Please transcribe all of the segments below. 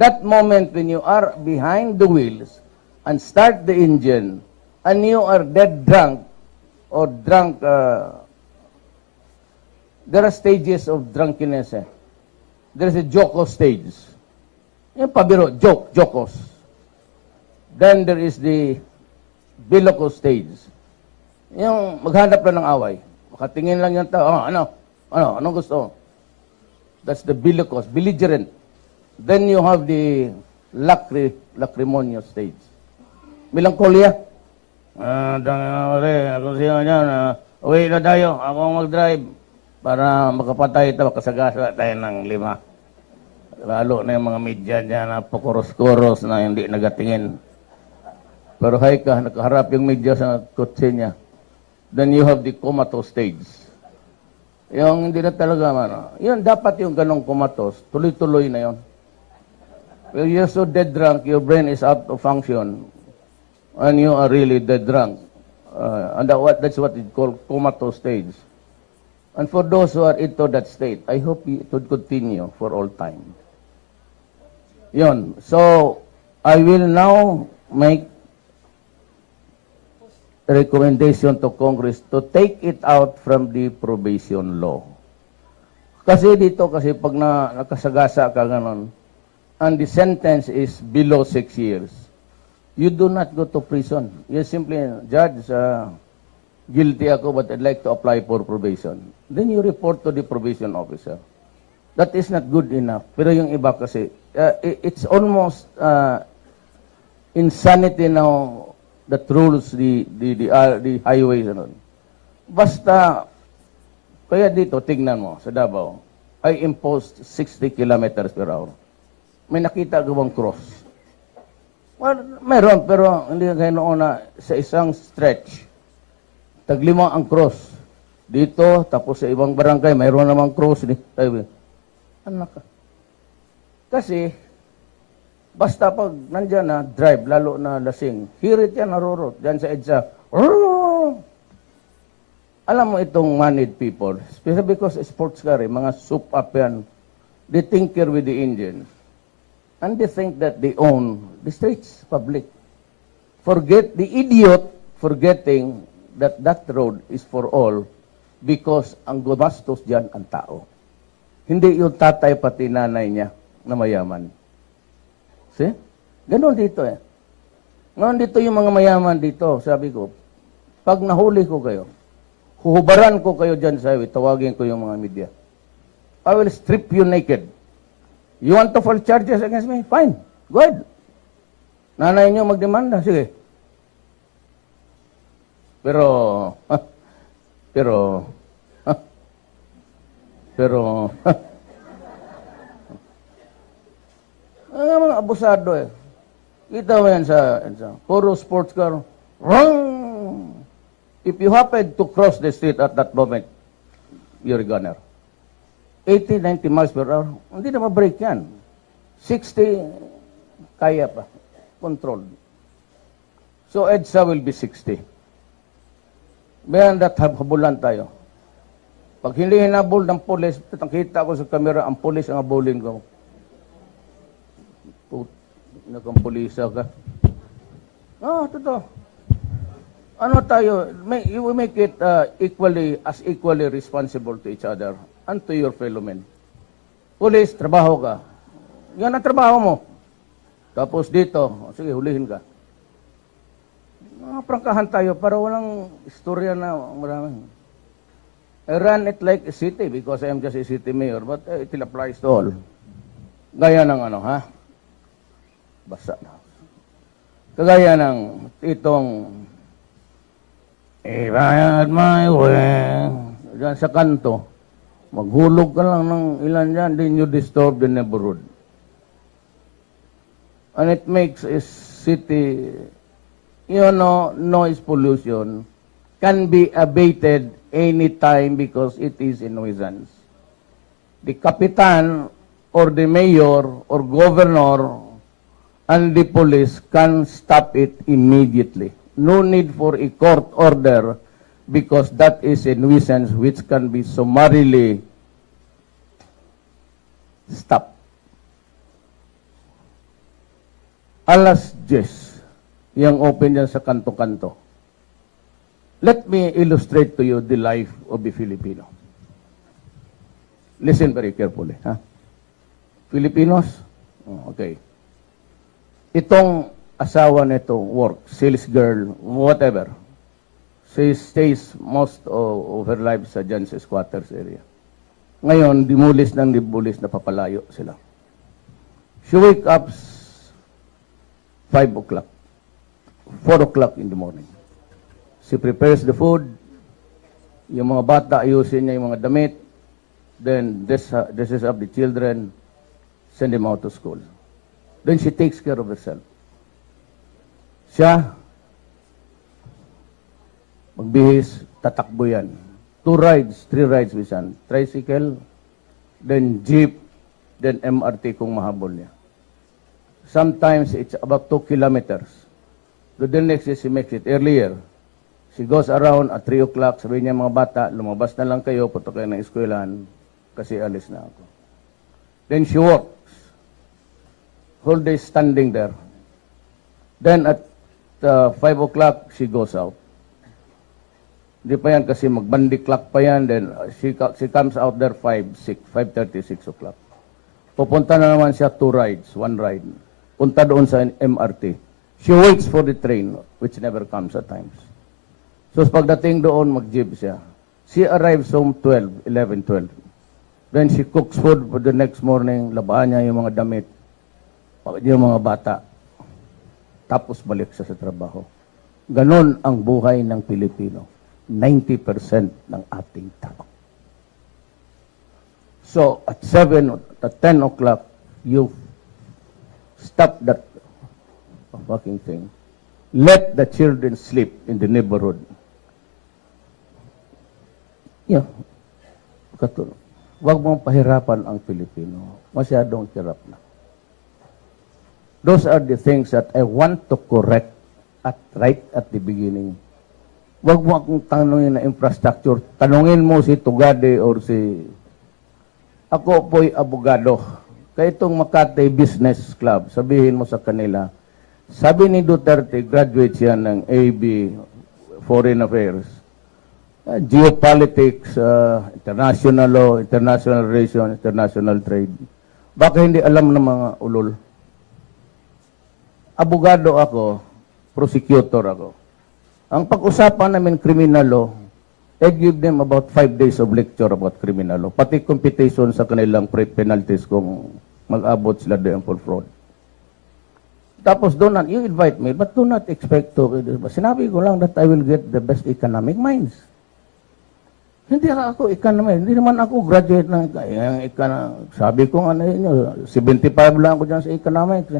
That moment when you are behind the wheels and start the engine and you are dead drunk or drunk, uh, there are stages of drunkenness. Eh. There is a joko stage. Yung pabiro, joke, jokos. Then there is the biloko stage. Yung maghanap lang ng away. Makatingin lang yung tao, oh, ano, ano, anong gusto? That's the bilokos, belligerent. Then you have the lacry, lacrimonious stage. Melancholia. Ah, uh, ako siya niyan, uh, uwi na tayo, ako mag-drive para makapatay ito, makasagasa tayo ng lima. Lalo na yung mga media dyan na pukuros-kuros na hindi nagatingin. Pero hay ka, nakaharap yung media sa kotse niya. Then you have the comatose stage. Yung hindi na talaga, ano, yun, dapat yung ganong comatose, tuloy-tuloy na yun. Well, you're so dead drunk, your brain is out of function, and you are really dead drunk. Uh, and that, that's what it called comatose stage. And for those who are into that state, I hope it would continue for all time. Yun. So, I will now make recommendation to Congress to take it out from the probation law. Kasi dito, kasi pag na, nakasagasa ka ganon, and the sentence is below six years, you do not go to prison. You simply, Judge, uh, guilty ako but I'd like to apply for probation. Then you report to the probation officer. That is not good enough. Pero yung iba kasi, uh, it's almost uh, insanity now that rules the the the, uh, the highways ano. Basta kaya dito tignan mo sa Davao, I imposed 60 kilometers per hour. May nakita ka bang cross? Well, meron, pero hindi kayo noon na sa isang stretch. Taglima ang cross. Dito, tapos sa ibang barangay, mayroon namang cross. Ni, sabi, anak ka. Kasi, basta pag nandyan na, drive, lalo na lasing, hirit yan, narurot. Diyan sa EDSA, alam mo itong managed people, especially because sports car, eh, mga soup up yan, they tinker with the engines. And they think that they own the streets, public. Forget the idiot forgetting that that road is for all because ang gumastos dyan ang tao. Hindi yung tatay pati nanay niya na mayaman. See? Ganon dito eh. Ngayon dito yung mga mayaman dito, sabi ko, pag nahuli ko kayo, huhubaran ko kayo dyan sa highway, tawagin ko yung mga media. I will strip you naked. You want to file charges against me? Fine. Go ahead. Nanay niyo magdemanda. Sige. Pero, pero, pero, ang mga abusado eh. Kita mo yan sa, sa puro sports car. If you happen to cross the street at that moment, you're a gunner. 80, 90 miles per hour, hindi na ma-break yan. 60, kaya pa. Controlled. So EDSA will be 60. Beyond that, habulan tayo. Pag hindi hinabol ng polis, nakita ko sa kamera, ang polis ang abulin ko. Put, nakampulisa ka. Ah, totoo. Ano tayo, may, will make it uh, equally, as equally responsible to each other and to your fellow men. Police, trabaho ka. Yan ang trabaho mo. Tapos dito, sige, hulihin ka. Mga prangkahan tayo para walang istorya na marami. I run it like a city because I am just a city mayor, but uh, it applies to all. Gaya ng ano, ha? Basa na. Kagaya ng itong Ibayad my way. Diyan sa kanto. Maghulog ka lang ng ilan dyan, then you disturb the neighborhood. And it makes a city, you know, noise pollution can be abated anytime because it is a nuisance. The kapitan or the mayor or governor and the police can stop it immediately. No need for a court order because that is a nuisance which can be summarily stopped. alas 10, yung open dyan sa kanto-kanto. Let me illustrate to you the life of a Filipino. Listen very carefully. Ha? Filipinos? Oh, Okay. Itong asawa nito, work, sales girl, whatever. She stays most of, of her life sa dyan sa squatters area. Ngayon, dimulis ng dimulis na papalayo sila. She wake up 5 o'clock, 4 o'clock in the morning. She prepares the food, yung mga bata ayusin niya yung mga damit, then this, this is up the children, send them out to school. Then she takes care of herself. Siya, magbihis, tatakbo yan. Two rides, three rides bisan. Tricycle, then jeep, then MRT kung mahabol niya. Sometimes it's about two kilometers. To the next is she makes it earlier. She goes around at 3 o'clock, sabi niya mga bata, lumabas na lang kayo, putok kayo ng eskwelahan, kasi alis na ako. Then she walks. Whole day standing there. Then at uh, 5 o'clock, she goes out. Hindi pa yan kasi magbandi clock pa yan. Then uh, she, she comes out there 5, 6, 5.30, 6 o'clock. Pupunta na naman siya two rides, one ride. Punta doon sa MRT. She waits for the train, which never comes at times. So pagdating doon, mag-jeep siya. She arrives home 12, 11, 12. Then she cooks food for the next morning, labahan niya yung mga damit, yung mga bata. Tapos balik siya sa trabaho. Ganon ang buhay ng Pilipino. 90% ng ating tao. So, at 7, at 10 o'clock, you stop that fucking thing. Let the children sleep in the neighborhood. Yeah. Katulad. Huwag mong pahirapan ang Pilipino. Masyadong hirap na. Those are the things that I want to correct at right at the beginning. Huwag mo akong tanongin na infrastructure. Tanungin mo si Tugade or si... Ako po'y abogado. Kaya itong Makati Business Club, sabihin mo sa kanila, sabi ni Duterte, graduate siya ng AB Foreign Affairs. Uh, geopolitics, uh, international law, international relations, international trade. Baka hindi alam ng mga ulol. Abogado ako, prosecutor ako. Ang pag-usapan namin criminal law, I give them about five days of lecture about criminal law. Pati computation sa kanilang penalties kung mag-abot sila doon for fraud. Tapos do not, you invite me, but do not expect to, sinabi ko lang that I will get the best economic minds. Hindi ako economic, hindi naman ako graduate ng yung economic. Sabi ko ano yun, 75 lang ako dyan sa economics.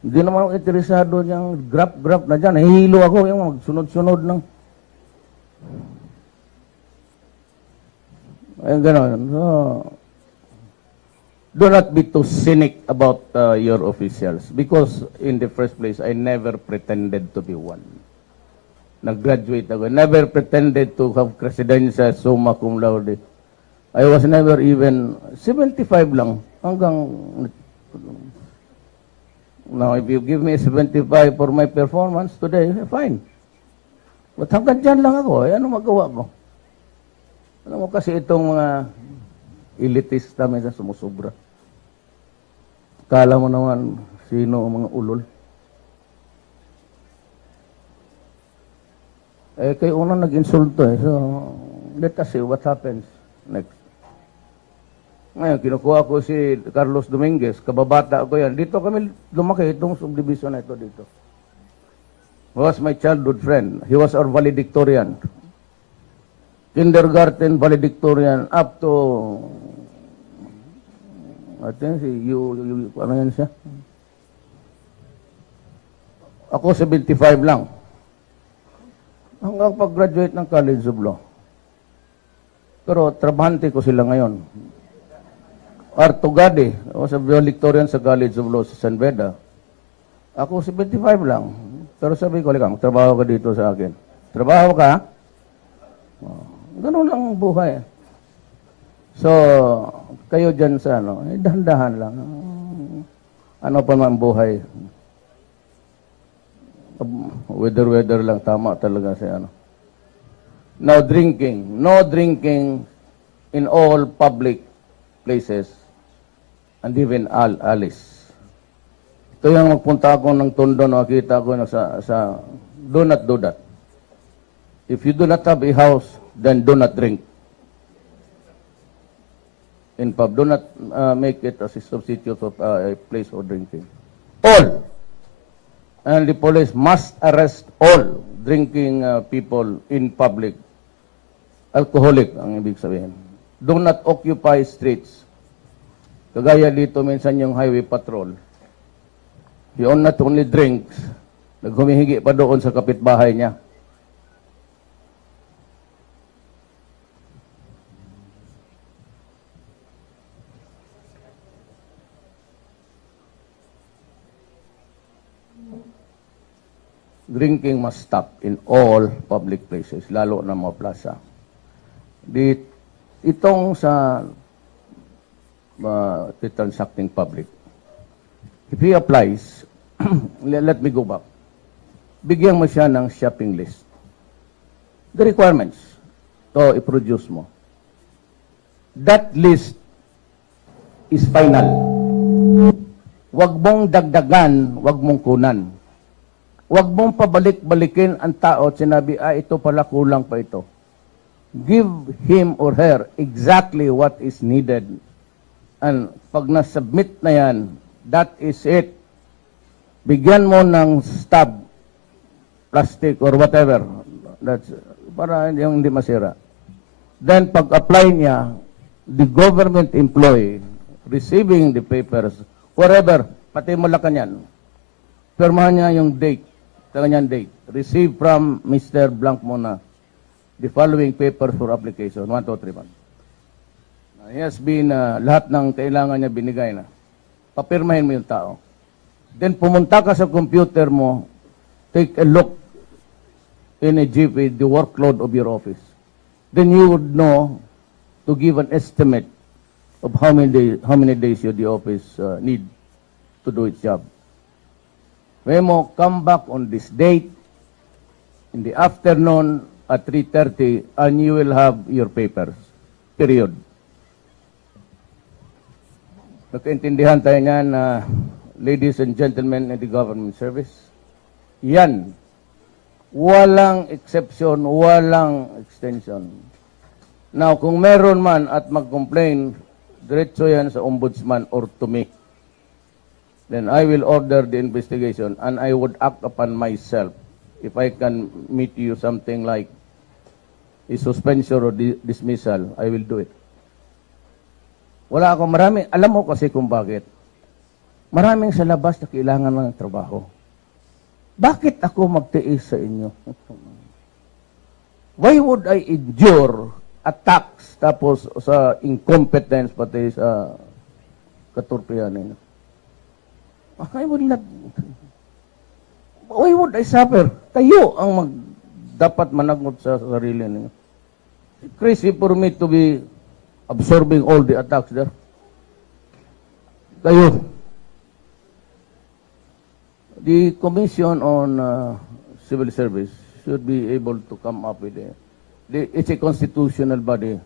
Hindi naman ako interesado yung graph-graph na dyan. Hihilo ako yung magsunod-sunod ng... Ayun, gano'n. So, do not be too cynic about uh, your officials because in the first place, I never pretended to be one. Nag-graduate ako. Never pretended to have presidensya summa cum laude. I was never even 75 lang hanggang Now, if you give me 75 for my performance today, fine. But hanggang dyan lang ako. Eh, ano magawa ko? Alam mo kasi itong mga elitista minsan sumusubra. Kala mo naman sino ang mga ulol. Eh, kayo unang nag-insulto eh. So, let us see what happens next. Ngayon, kinukuha ko si Carlos Dominguez, kababata ko yan. Dito kami lumaki, itong subdivision na ito dito. He was my childhood friend. He was our valedictorian. Kindergarten valedictorian up to I think si you, you, ano yan siya? Ako 75 lang. Hanggang pag-graduate ng College of Law. Pero trabahante ko sila ngayon. Artugade, o sa valedictorian sa College of Law sa San Beda. Ako 75 lang. Pero sabi ko, lang, trabaho ka dito sa akin. Trabaho ka? Oh, ganun lang ang buhay. So, kayo dyan sa ano, eh, dahan-dahan lang. Ano pa man buhay. weather-weather lang, tama talaga si ano. Now, drinking. No drinking in all public places and even all alleys. Ito yung magpunta ako ng tondo, nakita ko na sa, sa, do not do that. If you do not have a house, then do not drink. In pub, do not uh, make it as a substitute of uh, a place for drinking. All. And the police must arrest all drinking uh, people in public. Alcoholic ang ibig sabihin. Do not occupy streets. Kagaya dito minsan yung highway patrol. On not only drinks, naghumihingi pa doon sa kapitbahay niya. Drinking must stop in all public places, lalo na mga plaza. Di, itong sa uh, the transacting public, if he applies, let me go back. Bigyan mo siya ng shopping list. The requirements to i-produce mo. That list is final. Huwag mong dagdagan, huwag mong kunan. Huwag mong pabalik-balikin ang tao at sinabi, ah, ito pala kulang pa ito. Give him or her exactly what is needed. And pag na-submit na yan, that is it. Bigyan mo ng stub, plastic or whatever. That's, para hindi, hindi masira. Then pag-apply niya, the government employee receiving the papers, wherever, pati Malacanang, pirmahan niya yung date, sa kanyang date. Receive from Mr. Blanc muna the following papers for application. 1, 2, 3, 1. He has been, uh, lahat ng kailangan niya binigay na. Papirmahin mo yung tao. Then pumunta ka sa computer mo, take a look in a GP, the workload of your office. Then you would know to give an estimate of how many days, how many days your the office uh, need to do its job. Memo, come back on this date in the afternoon at 3.30 and you will have your papers. Period. Nagkaintindihan tayo niyan, uh, ladies and gentlemen in the government service. Yan. Walang exception, walang extension. Now, kung meron man at mag-complain, diretso yan sa ombudsman or to me. Then I will order the investigation and I would act upon myself if I can meet you something like a suspension or di- dismissal, I will do it. Wala ako marami. Alam mo kasi kung bakit. Maraming sa labas na kailangan ng trabaho. Bakit ako magtiis sa inyo? Why would I endure attacks tapos sa incompetence pati sa katurpihan ninyo? I would not... Why would I suffer? Kayo ang mag, dapat managot sa sarili ninyo. Crazy for me to be absorbing all the attacks there. Kayo. The Commission on uh, Civil Service should be able to come up with a... The, it's a constitutional body.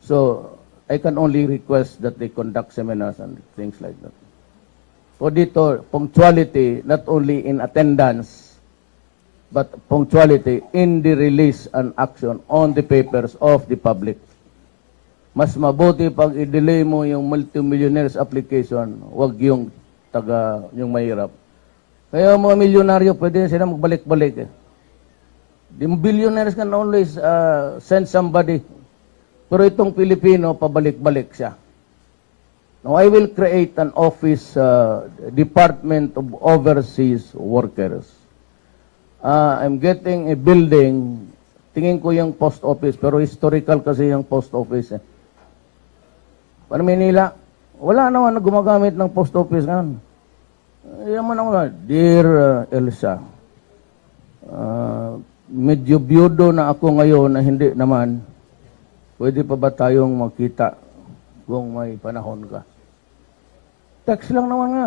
So, I can only request that they conduct seminars and things like that. O dito, punctuality, not only in attendance, but punctuality in the release and action on the papers of the public. Mas mabuti pag i-delay mo yung multimillionaires application, wag yung taga, yung mahirap. Kaya mga milyonaryo, pwede sila magbalik-balik eh. The billionaires can always uh, send somebody. Pero itong Pilipino, pabalik-balik siya. Now, I will create an office, uh, Department of Overseas Workers. Uh, I'm getting a building, tingin ko yung post office, pero historical kasi yung post office. Eh. Para Manila, wala naman na gumagamit ng post office ngayon. Yaman ako na, Dear uh, Elsa, uh, medyo biyudo na ako ngayon na hindi naman, pwede pa ba tayong magkita kung may panahon ka? Text lang naman nga.